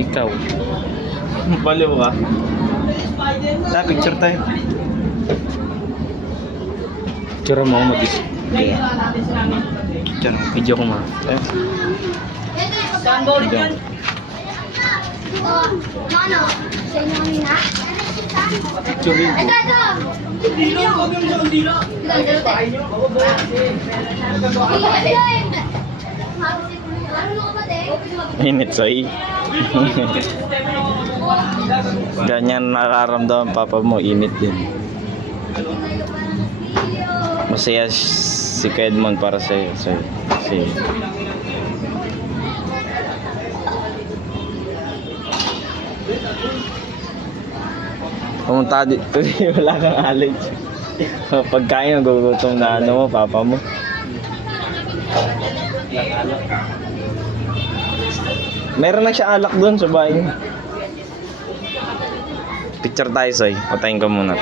Ikaw. Baliw ka. Picture tayo. Tsura mo ako mag-isip. Picture. Video ko muna. Saan ba ulit yun? Ano? Sa inyo na? Picture yun. Init, Soy. Ganyan nararamdaman papa mo, init din. Masaya si Kedmon para sa'yo. Sa'yo. Pumunta dito, wala kang allergy. Pagkain, nagugutom na ano mo, papa mo. Meron na siya alak doon sa bahay. Picture tayo, Soy. Patayin ko muna to.